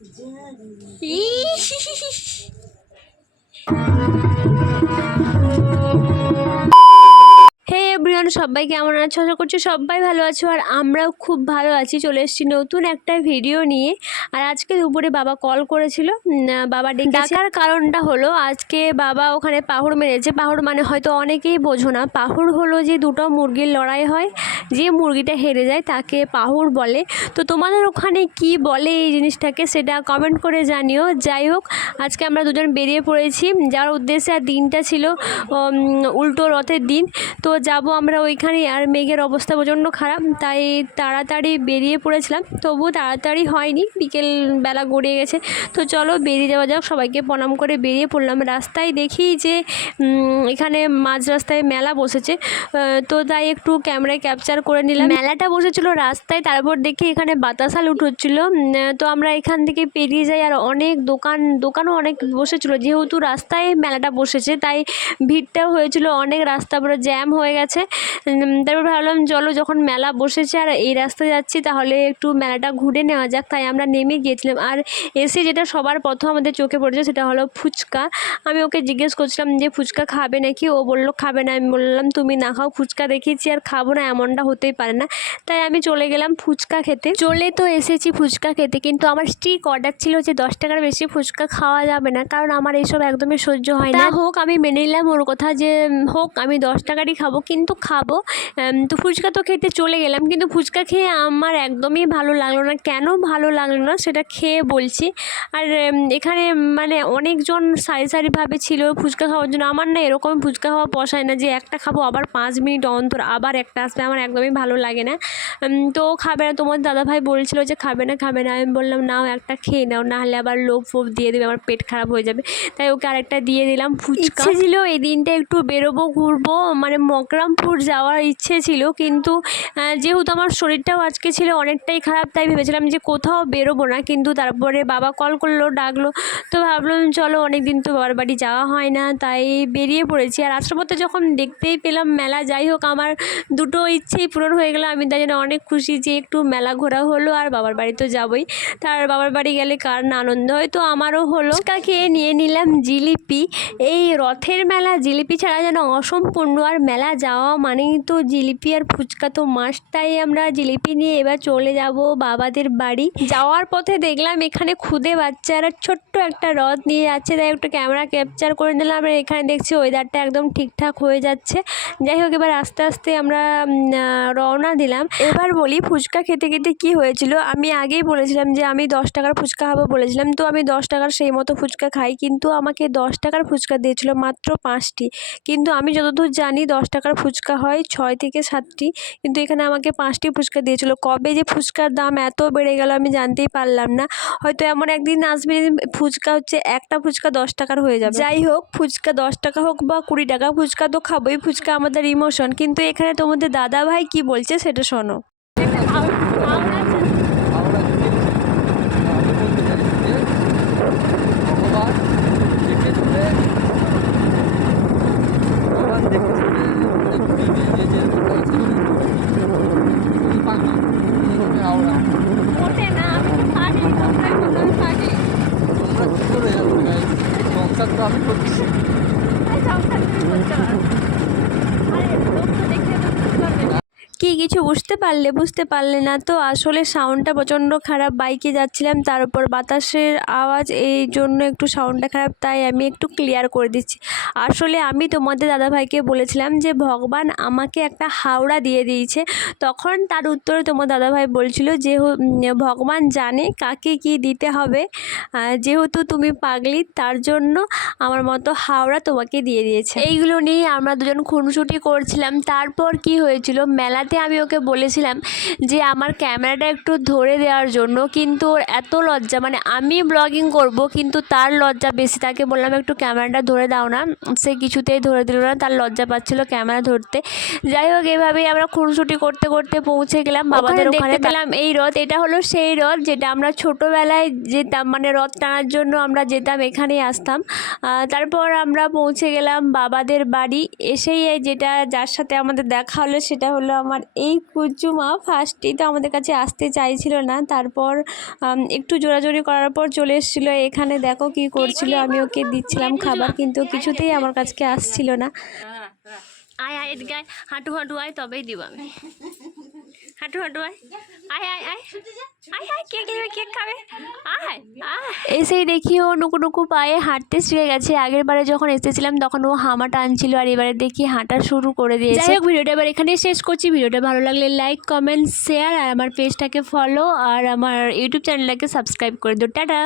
咦嘻嘻嘻嘻 everyone সবাই কেমন আছো? আশা করছি সবাই ভালো আছো আর আমরাও খুব ভালো আছি। চলে এসেছি নতুন একটা ভিডিও নিয়ে। আর আজকে দুপুরে বাবা কল করেছিল। বাবা ডেকে ডাকার কারণটা হলো, আজকে বাবা ওখানে পাহুড় মেরেছে। পাহুড় মানে হয়তো অনেকেই বোঝো না। পাহুড় হলো যে দুটো মুরগির লড়াই হয়। যে মুরগিটা হেরে যায় তাকে পাহুড় বলে। তো তোমাদের ওখানে কি বলে এই জিনিসটাকে সেটা কমেন্ট করে জানিও। যাই হোক, আজকে আমরা দুজন বেরিয়ে পড়েছি। যার উদ্দেশ্যে আর দিনটা ছিল উল্টো রথের দিন। তো যাব আমরা ওইখানে আর মেঘের অবস্থা প্রচণ্ড খারাপ, তাই তাড়াতাড়ি বেরিয়ে পড়েছিলাম। তবু তাড়াতাড়ি হয়নি বিকেল বেলা গড়িয়ে গেছে। তো চলো বেরিয়ে যাওয়া যাক, সবাইকে প্রণাম করে বেরিয়ে পড়লাম। রাস্তায় দেখি যে এখানে মাঝ রাস্তায় মেলা বসেছে। তো তাই একটু ক্যামেরায় ক্যাপচার করে নিলাম। মেলাটা বসেছিল রাস্তায়, তারপর দেখি এখানে বাতাসা লুট হচ্ছিল তো আমরা এখান থেকে পেরিয়ে যাই, আর অনেক দোকান, দোকানও অনেক বসেছিল। যেহেতু রাস্তায় মেলাটা বসেছে, তাই ভিড়টাও হয়েছিল, অনেক রাস্তা পুরো জ্যাম হয়ে গেছে। তারপর ভাবলাম চলো যখন মেলা বসেছে আর এই রাস্তায় যাচ্ছি তাহলে একটু মেলাটা ঘুরে নেওয়া যাক। তাই আমরা নেমে গিয়েছিলাম। আর এসে যেটা সবার প্রথম আমাদের চোখে পড়েছে সেটা হলো ফুচকা। আমি ওকে জিজ্ঞেস করছিলাম যে ফুচকা খাবে নাকি? ও বলল খাবে না। আমি বললাম তুমি না খাও ফুচকা দেখেছি আর খাব না এমনটা হতেই পারে না। তাই আমি চলে গেলাম ফুচকা খেতে। চলে তো এসেছি ফুচকা খেতে কিন্তু আমার স্ট্রিক অর্ডার ছিল যে দশ টাকার বেশি ফুচকা খাওয়া যাবে না কারণ আমার এইসব একদমই সহ্য হয় না। হোক আমি মেনে নিলাম ওর কথা যে হোক আমি দশ টাকারই খাব কিন্তু খাব। তো ফুচকা তো খেতে চলে গেলাম, কিন্তু ফুচকা খেয়ে আমার একদমই ভালো লাগল না। কেন ভালো লাগল না সেটা খেয়ে বলছি। আর এখানে মানে অনেকজন সারি সারিভাবে ছিল ফুচকা খাওয়ার জন্য। আমার না এরকম ফুচকা খাওয়া পোষায় না যে একটা খাব, আবার পাঁচ মিনিট অন্তর আবার একটা আসবে, আমার একদমই ভালো লাগে না। তো খাবে না। তোমার দাদাভাই বলছিল যে খাবে না খাবে না। আমি বললাম, নাও একটা খেয়ে নাও, নাহলে আবার লোভ ফোভ দিয়ে দেবে, আমার পেট খারাপ হয়ে যাবে। তাই ওকে আরেকটা দিয়ে দিলাম ফুচকা। ছিল এই দিনটা একটু বেরোবো, ঘুরবো মানে মকরামপুর যাওয়ার ইচ্ছে ছিল, কিন্তু যেহেতু আমার শরীরটাও আজকে ছিল অনেকটাই খারাপ, তাই ভেবেছিলাম যে কোথাও বেরোবো না, কিন্তু তারপরে বাবা কল করল, ডাকলো, তো ভাবলাম চলো অনেক দিন তো বাবার বাড়ি যাওয়া হয় না, তাই বেরিয়ে পড়েছি। আর পথে যখন দেখতেই পেলাম মেলা, যাই হোক আমার দুটো ইচ্ছেই পূরণ হয়ে গেলো, আমি তাই জন্য অনেক খুশি যে একটু মেলা ঘোরা হলো আর বাবার বাড়ি তো যাবোই। তার বাবার বাড়ি গেলে কার না আনন্দ হয়, তো আমারও হলো। খেয়ে নিয়ে নিলাম জিলিপি, এই রথের মেলা, জিলিপি ছাড়া যেন অসম্পূর্ণ, আর মেলা যাওয়া মানেই তো জিলিপি আর ফুচকা তো মাস্ট তাই আমরা জিলিপি নিয়ে এবার চলে যাব বাবাদের বাড়ি। যাওয়ার পথে দেখলাম এখানে খুদে বাচ্চারা ছোট্ট একটা রথ নিয়ে যাচ্ছে। তাই একটু ক্যামেরা ক্যাপচার করে নিলাম আর এখানে দেখছি ওয়েদারটা একদম ঠিকঠাক হয়ে যাচ্ছে। যাই হোক, এবার আস্তে আস্তে আমরা রওনা দিলাম। এবার বলি ফুচকা খেতে খেতে কি হয়েছিল? আমি আগেই বলেছিলাম যে আমি দশ টাকার ফুচকা খাব বলেছিলাম। তো আমি দশ টাকার সেই মতো ফুচকা খাই, কিন্তু আমাকে দশ টাকার ফুচকা দিয়েছিল মাত্র পাঁচটি। কিন্তু আমি যতদূর জানি দশ টাকার ফুচকা হয় ছয় থেকে সাতটি। কিন্তু এখানে আমাকে পাঁচটি ফুচকা দিয়েছিল। কবে যে ফুচকার দাম এত বেড়ে গেল আমি জানতেই পারলাম না। হয়তো এমন একদিন আসবে ফুচকা হচ্ছে একটা ফুচকা দশ টাকার হয়ে যাবে। যাই হোক, ফুচকা দশ টাকা হোক বা কুড়ি টাকা, ফুচকা তো খাবোই। ফুচকা আমাদের ইমোশন কিন্তু এখানে তোমাদের দাদা ভাই কী বলছে সেটা শোনো আমরা যদি আমি বলতে চাই যে ভগবান দেখে শুনে ভগবান দেখে শুনে মানে ঘুরিয়ে দিয়ে যে যে তুমি পাখি তুমি হাওড়া তোমরা কি করে যাব guys? সংসার তো আমি করছি কি কিছু বুঝতে পারলে বুঝতে পারলে না। তো আসলে সাউন্ডটা প্রচণ্ড খারাপ। বাইকে যাচ্ছিলাম, তার উপর বাতাসের আওয়াজ, এই জন্য একটু সাউন্ডটা খারাপ, তাই আমি একটু ক্লিয়ার করে দিচ্ছি। আসলে আমি তোমাদের দাদাভাইকে বলেছিলাম যে, ভগবান আমাকে একটা হাওড়া দিয়ে দিয়েছে। তখন তার উত্তরে তোমার দাদাভাই বলছিল যে ভগবান জানে কাকে কি দিতে হবে। যেহেতু তুমি পাগলি, তার জন্য আমার মতো হাওড়া তোমাকে দিয়ে দিয়েছে। এইগুলো নিয়ে আমরা দুজন খুনসুটি করছিলাম। তারপর কি হয়েছিল? মেলাতে আমি ওকে বলেছিলাম যে আমার ক্যামেরাটা একটু ধরে দেওয়ার জন্য কিন্তু ওর এত লজ্জা মানে আমি ব্লগিং করব কিন্তু তার লজ্জা বেশি তাকে বললাম একটু ক্যামেরাটা ধরে দাও না। সে কিছুতেই ধরে দিল না তার লজ্জা পাচ্ছিল ক্যামেরা ধরতে। যাই হোক এভাবেই আমরা খুনসুটি করতে করতে পৌঁছে গেলাম বাবাদের ওখানে। পেলাম এই রথ এটা হলো সেই রথ যেটা আমরা ছোটোবেলায় যেতাম মানে রথ টানার জন্য আমরা যেতাম এখানেই আসতাম। তারপর আমরা পৌঁছে গেলাম বাবাদের বাড়ি। এসেই যেটা যার সাথে আমাদের দেখা হলো সেটা হলো আমার এই কুজ্জুমা ফার্স্টেই তো আমাদের কাছে আসতে চাইছিল না। তারপর একটু জোরাজোরি করার পর চলে এসেছিল। এখানে দেখো কি করছিল আমি ওকে দিচ্ছিলাম খাবার কিন্তু কিছুতেই আমার কাছে আসছিল না। আয় আয় আয়। হাঁটু হাঁটু আয় তবেই দিব আমি। হাঁটু হাঁটু আয়। আয় আয় আয়। আয় আয় কেক নেবে কেক খাবে? আয় আয়। এসেই দেখি ও নুকু নুকু পায়ে হাঁটতে শিখে গেছে। আগের বারে যখন এসেছিলাম তখন ও হামা টানছিল আর এবারে দেখি হাঁটা শুরু করে দিয়েছে। যাই হোক ভিডিওটা এবার এখানে শেষ করছি। ভিডিওটা ভালো লাগলে লাইক কমেন্ট শেয়ার আর আমার পেজটাকে ফলো আর আমার ইউটিউব চ্যানেলটাকে সাবস্ক্রাইব করে দিও। টাটা!